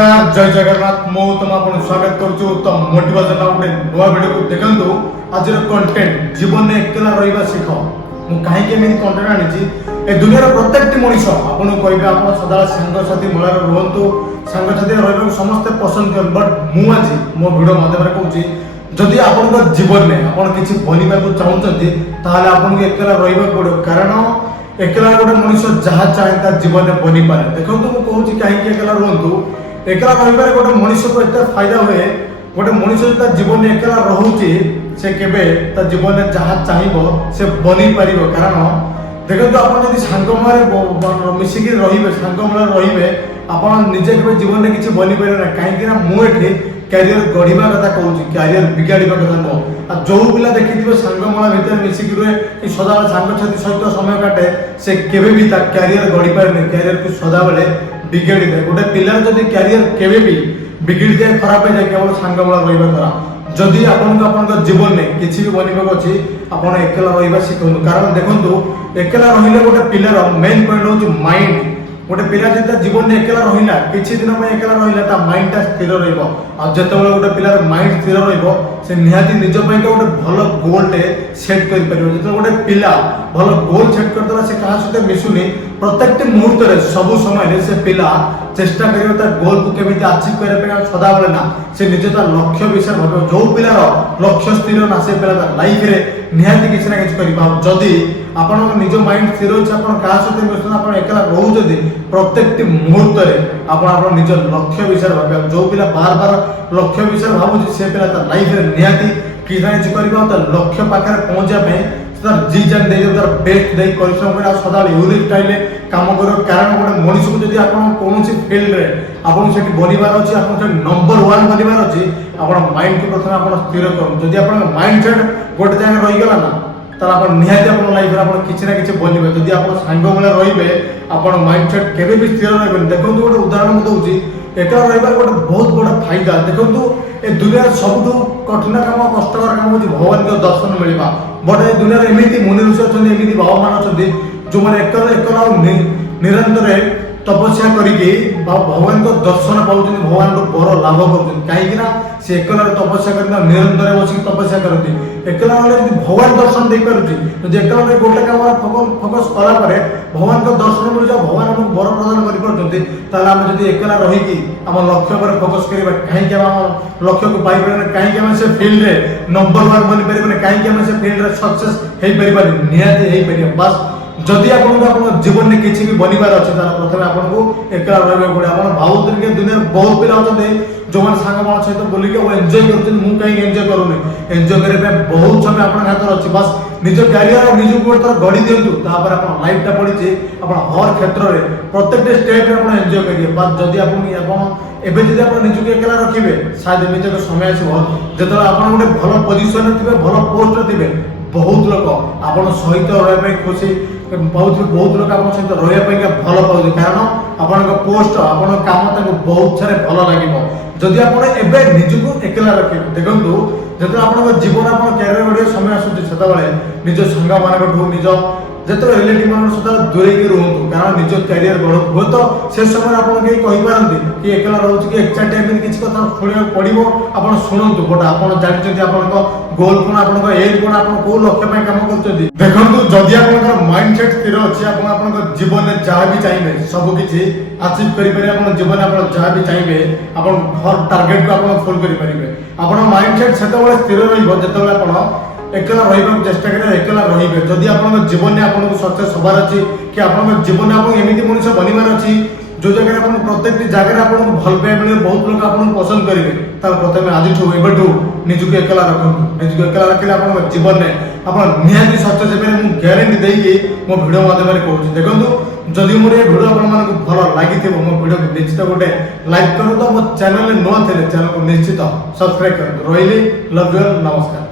नमस्कार जय जगन्नाथ मु तुम आपन स्वागत करछु तो मोटिवेशन गोटे नुआ वीडियो को देखंतु आज कंटेंट जीवन में एकला रहिबा सिख मु काहे के एमिति कंटेंट आनिछि ए दुनिया रो प्रत्येक मनुष्य आपन कहबे आपन सदा संग साथी मलार रहंतु संग साथी रहबा समस्त पसंद कर बट मु आज मो वीडियो माध्यम रे कहूछि जदि आपन जीवन में आपन किछि बनिबा को चाहउछन्ति ताहाले आपन एकला रहिबा पड़ो कारण एकला गोटे मनुष्य जहाँ चाहे ता जीवन में बनी पारे देखो मुझे कहूँ कहीं एकला रुहतु एकला रही गोटे मनुष्य को एत फायदा हुए गोटे मनुष्य ता जीवन में एकला रोचे से केबे ता जीवन में जहाँ चाहिए से बनी पार कारण देखो आप सांग मिसिक रे सांग रे आप निजे के जीवन में किसी बनी पारे ना कहीं मुझे क्यारियर गढ़ा कथा कहूँ क्यारियर बिगाड़ा कथा नुह जो पिला देखिए सांगमेला भितर मिसिक रुए सदा सांगसाथी सहित समय काटे से केवे भी क्यारियर गढ़ी पारे क्यारियर को सदा बेले बिगाड़ी दे गोटे पिलार जब क्यारियर केवे भी बिगड़ी जाए खराब हो जाए केवल सांगमेला रहा द्वारा जदि आपन जीवन में किसी भी बनवाक अच्छी आप एकला रहा शिखु कारण देखो एकला रही गोटे पिलार मेन पॉइंट हूँ माइंड गोटे पिला जब जीवन में एकला रहा किसी दिन में एकला रहा माइंड टा स्थिर रहा गोटे पिलार माइंड स्थिर से निहाती निज गोटे भल गोलटे सेट कर गोटे पिला भल गोल सेट करदेला से क्या सहित मिशुनी प्रत्येक मुहूर्त में सब समय से पिला चेष्टा कर गोल को केमी अचिव करने सदा बेले ना से निज लक्ष्य विषय भाव जो पिलार लक्ष्य स्थिर ना से पिला लाइफ में निहाती किसी ना कि जदि आपण निज माइंड स्थिर अच्छे आप सहित मिशुन आप एकला रोचे प्रत्येक मुहूर्त में आप निज लक्ष्य विषय भाव जो पिला बार बार लक्ष्य विषय भावुँ से पिला लाइफ में निहाती किसी ना कि लक्ष्य पाखे पहुंचा तार जी जान दे तार बेस्ट दे परिश्रम कर सदा यूनिक स्टाइल काम कर कारण गोटे मनीष को जब आप कौन फील्ड रे आपन से बनबार अच्छी आप नंबर 1 बनबार अच्छी आप माइंड को प्रथम आप स्थिर कर जब आप माइंड सेट गोटे जगह रहीगला ना तार आप निहाती आप लाइफ में किसी ना कि बनबे जब आप सांग बेले रे आप माइंड सेट केवे भी स्थिर रही देखो गोटे उदाहरण मुझे दूसरी एकला रही गोटे बहुत बड़ा फायदा देखो ए दुनिया सब कठिन काम कष्टर काम हूँ भगवान के दर्शन मिलवा बट ए दुनिया एमती मुनि ऋषि अच्छा एमती बाबा मान अच्छा जो मैंने एकला निरंतर तपस्या करके भगवान को दर्शन पाँच भगवान को बर लाभ कर कहीं से एकला तपस्या कर निरंतर बस तपस्या करती एकला भगवान दर्शन दे पार्टी एकला गोटे काम फोकस कलापर भगवान को दर्शन मिल जाए भगवान हमको बर प्रदान कर एकला रही आम लक्ष्य पर फोकस करवा कहीं लक्ष्य को पाइपर कहीं से फील्ड रे नंबर 1 बनी पारे कहीं से फील्ड रे सक्सेस हो पार निहाती बस जदि आपको जीवन में किसी भी बनबार अच्छे प्रथम आपको एकला रहा पड़े आप भावुन कि दुनिया बहुत पिला अच्छा जो मैंने सांग सहित बोलिक एंजॉय कर कहीं एंजॉय करूनी एंजॉय करने बहुत समय आप हाथ अच्छी बस निज क्यारियर निज गोटे गढ़ी दिंतु आप लाइफटा पड़ी आप हर क्षेत्र में प्रत्येक स्टेप में एंजॉय करेंगे बस जदि एबे जदि आप निजक एकला रखिए शायद एमती एक समय आसो जो आप गोटे भल पोजिशन थे भल पोस्ट थे बहुत लोग आप सहित रहा खुशी बहुत लोग आप सहित रहा भल पाऊँ कारण आपण पोस्ट आपण काम बहुत सारे भल लगे जदि आप निजको एकला रखिए देखो जो आप जीवन आप क्यारियर गढ़ समय आसूँ निज सांग मान निज जिते रिलेटिव मान सहित दूरे रुहतु कारण निज क्यारियर गढ़ हुए तो से समय आप कहींपारती कि एकला रोचे कि एक्साइट किसी कथा शुणा पड़ो आप शुणु बट आप जानते आप गोल कौन आप एम कौन आप कौ लक्ष्य काम कर देखो जदि आप माइंड सेट स्थिर अच्छी आप जीवन में जहाँ भी चाहिए सबकि अचिव करें जीवन में आप जहाँ भी चाहिए आप हर टार्गेट को आप फुल करेंगे आप माइंड सेट से स्थिर रही आप एकला रहा चेष्टा करें एकला रे जदि आप जीवन में आपको सक्सेस हबार अच्छी कि आप जीवन में आपको एमती मनुष्य बनबार अच्छी जो जगह आप प्रत्येक जगह आपको भल पाइबा मिले बहुत लोग आपको पसंद करेंगे प्रथम आज निजक एकला रखु निजक एकला रखिले आप जीवन में आप निहाती सक्सेस मुझे ग्यारंटी देकी मो भिडियो माध्यम कहूँ देखो जदि मोर ये भिडियो आप भल लगी मो भिडियो को निश्चित गोटे लाइक करूँ तो मो चैनल नुआ थे चैनल को निश्चित सब्सक्राइब करूँ रही लव यू नमस्कार।